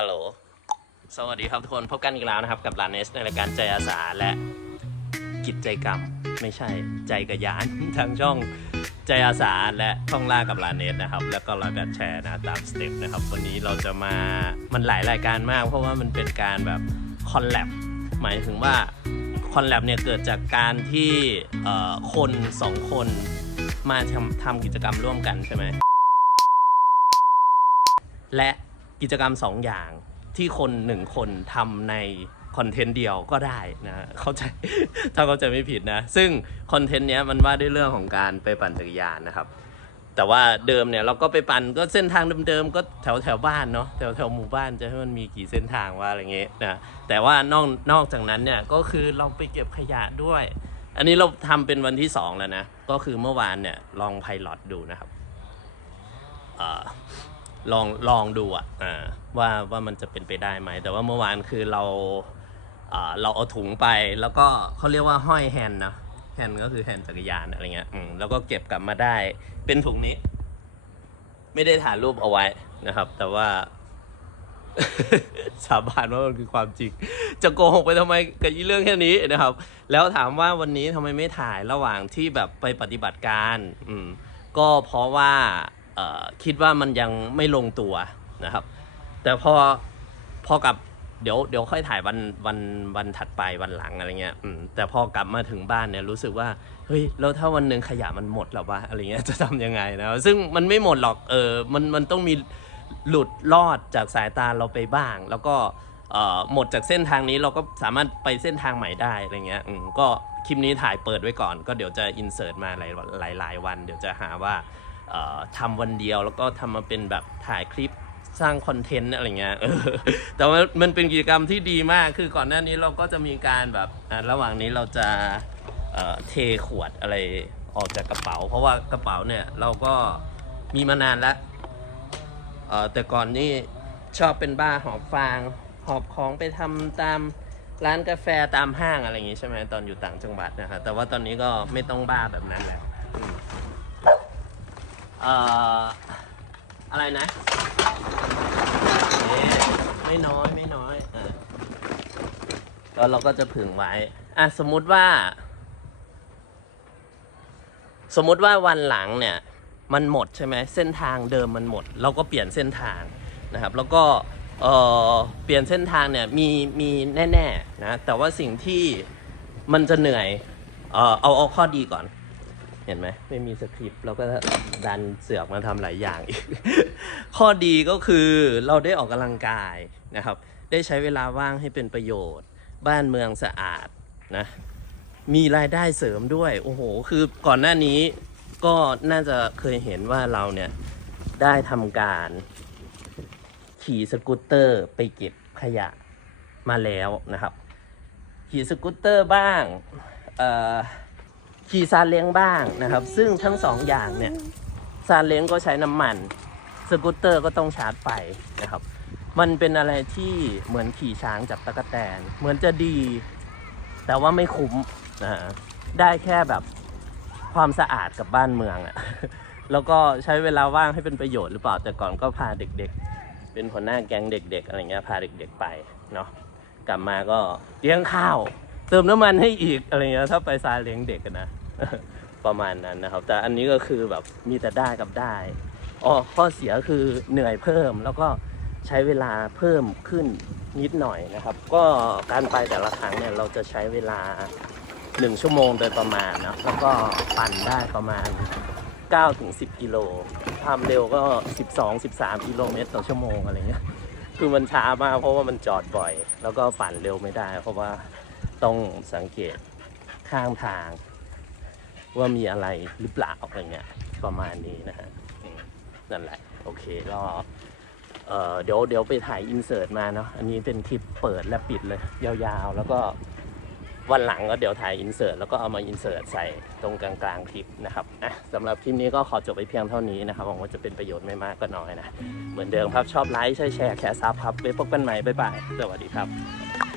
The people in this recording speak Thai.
ฮัลโหล สวัสดีครับทุกคน พบกันอีกแล้วนะครับ กับลานเนสในรายการใจอาสาและกิจกรรม ไม่ใช่ใจกระยานทางช่องใจอาสาและท่องล่ากับลานเนสนะครับ แล้วก็เราก็แชร์นะตามสเต็ปนะครับ วันนี้เราจะมามันหลายรายการมาก เพราะว่ามันเป็นการแบบคอลแลบหมายถึงว่าคอลแลบเนี่ยเกิดจากการที่คนสองคนมาทำทำกิจกรรมร่วมกันใช่ไหมและ กิจกรรมสองอย่างที่คนหนึ่งคนทำในคอนเทนต์เดียวก็ได้นะเข้าใจถ้าเข้าใจไม่ผิดนะ ซึ่งคอนเทนต์เนี้ยมันว่าด้วยเรื่องของการไปปั่นจักรยานนะครับ แต่ว่าเดิมเนี่ยเราก็ไปปั่นก็เส้นทางเดิมๆก็แถวแถวบ้านเนาะแถวแถวหมู่บ้านจะให้มันมีกี่เส้นทางว่าอะไรเงี้ยนะแต่ว่านอกนอกจากนั้นเนี่ยก็คือเราไปเก็บขยะด้วย อันนี้เราทำเป็นวันที่สองแล้วนะ ก็คือเมื่อวานเนี่ยลองไพลอตดูนะครับอ่อ ลองลองดูอะอ่าว่าว่ามันจะเป็นไปได้ไหม แต่ว่าเมื่อวานคือเราเราเอาถุงไปแล้วก็เขาเรียกว่าห้อยแฮนนะแฮนก็คือแฮนจักรยานอะไรเงี้ยอืมแล้วก็เก็บกลับมาได้ เป็นถุงนี้ ไม่ได้ถ่ายรูปเอาไว้นะครับ แต่ว่าสาบานว่ามันคือความจริง จะโกหกไปทำไมกับอีเรื่องแค่นี้นะครับ แล้วถามว่าวันนี้ทำไมไม่ถ่ายระหว่างที่แบบไปปฏิบัติการ อืม ก็เพราะว่า คิดว่ามันยังไม่ลงตัวนะครับ แต่พอพอกับเดี๋ยวเดี๋ยวค่อยถ่ายวันวันวันถัดไปวันหลังอะไรเงี้ยแต่พอกลับมาถึงบ้านเนี่ยรู้สึกว่าเฮ้ยแล้วถ้าวันหนึ่งขยะมันหมดแล้ววะอะไรเงี้ยจะทำยังไงนะซึ่งมันไม่หมดหรอกเออมันมันต้องมีหลุดรอดจากสายตาเราไปบ้าง แล้วก็เอ่อหมดจากเส้นทางนี้เราก็สามารถไปเส้นทางใหม่ได้อะไรเงี้ยก็คลิปนี้ถ่ายเปิดไว้ก่อน ก็เดี๋ยวจะอินเสิร์ตมาหลายหลายวัน เดี๋ยวจะหาว่า ทำวันเดียวแล้วก็ทำมาเป็นแบบถ่ายคลิปสร้างคอนเทนต์อะไรเงี้ยแต่ว่ามันเป็นกิจกรรมที่ดีมาก คือก่อนหน้านี้เราก็จะมีการแบบระหว่างนี้เราจะเเทขวดอะไรออกจากกระเป๋า เพราะว่ากระเป๋าเนี่ยเราก็มีมานานแล้วแต่ก่อนนี่ชอบเป็นบ้าหอบฟาง หอบของไปทำตามร้านกาแฟตามห้างอะไรอย่างงี้ใช่ไหมตอนอยู่ต่างจังหวัดนะครับแต่ว่าตอนนี้ก็ไม่ต้องบ้าแบบนั้นแล้ว อะไรนะไม่น้อยไม่น้อยอะก็เราก็จะผึ่งไว้อะสมมุติว่า สมมุติว่าวันหลังเนี่ย มันหมดใช่ไหมเส้นทางเดิมมันหมด เราก็เปลี่ยนเส้นทางนะครับ แล้วก็เเปลี่ยนเส้นทางเนี่ยมีมีแน่ๆนะแต่ว่าสิ่งที่มันจะเหนื่อยเออเอาเอาข้อดีก่อน เห็นไหมไม่มีสคริปต์เราก็ดันเสือกมาทำหลายอย่างอีก ข้อดีก็คือเราได้ออกกำลังกายนะครับ ได้ใช้เวลาว่างให้เป็นประโยชน์ บ้านเมืองสะอาดนะมีรายได้เสริมด้วยโอ้โห คือก่อนหน้านี้ก็น่าจะเคยเห็นว่าเราเนี่ยได้ทำการขี่สกูตเตอร์ไปเก็บขยะมาแล้วนะครับ ขี่สกูตเตอร์บ้าง เอ่อ ขี่ซาเล้งบ้างนะครับ ซึ่งทั้งสองอย่างเนี่ยซาเล้งก็ใช้น้ำมัน สกูตเตอร์ก็ต้องชาร์จไฟนะครับ มันเป็นอะไรที่เหมือนขี่ช้างจับตะกแตน เหมือนจะดี แต่ว่าไม่คุ้มนะได้แค่แบบความสะอาดกับบ้านเมืองอะแล้วก็ใช้เวลาว่างให้เป็นประโยชน์หรือเปล่า แต่ก่อนก็พาเด็กๆ เป็นหัวหน้าแก๊งเด็ก ๆ อะไรเงี้ย พาเด็กๆไปเนาะ กลับมาก็เลี้ยงข้าว เติมน้ำมันให้อีกอะไรเงี้ย ถ้าไปซาเลี้ยงเด็กนะ ประมาณนั้นนะครับ แต่อันนี้ก็คือแบบมีแต่ได้กับได้อ๋อข้อเสียคือเหนื่อยเพิ่มแล้วก็ใช้เวลาเพิ่มขึ้นนิดหน่อยนะครับ ก็การไปแต่ละครั้งเนี่ยเราจะใช้เวลา 1 ชั่วโมงโดยประมาณนะแล้วก็ปั่นได้ประมาณ 9-10 กิโลความเร็วก็ 12-13 กิโลเมตรต่อชั่วโมงอะไรเงี้ยคือมันช้ามากเพราะว่ามันจอดบ่อย แล้วก็ปั่นเร็วไม่ได้ เพราะว่าต้องสังเกตข้างทาง ว่ามีอะไรหรือเปล่าอะไรเงี้ยประมาณนี้นะฮะนั่นแหละ โอเคก็เอ่อเดี๋ยวเดี๋ยวไปถ่ายอินเสิร์ตมาเนาะอันนี้เป็นคลิปเปิดและปิดเลย ยาวๆ แล้วก็วันหลังก็เดี๋ยวถ่ายอินเสิร์ตแล้วก็เอามาอินเสิร์ตใส่ตรงกลางๆคลิปนะครับอะสำหรับคลิปนี้ก็ขอจบไปเพียงเท่านี้นะครับหวังว่าจะเป็นประโยชน์ไม่มากก็น้อยนะ เหมือนเดิมครับชอบไลค์ใช่แชร์แชร์ซับครับไว้พบกันใหม่บ๊ายบายสวัสดีครับ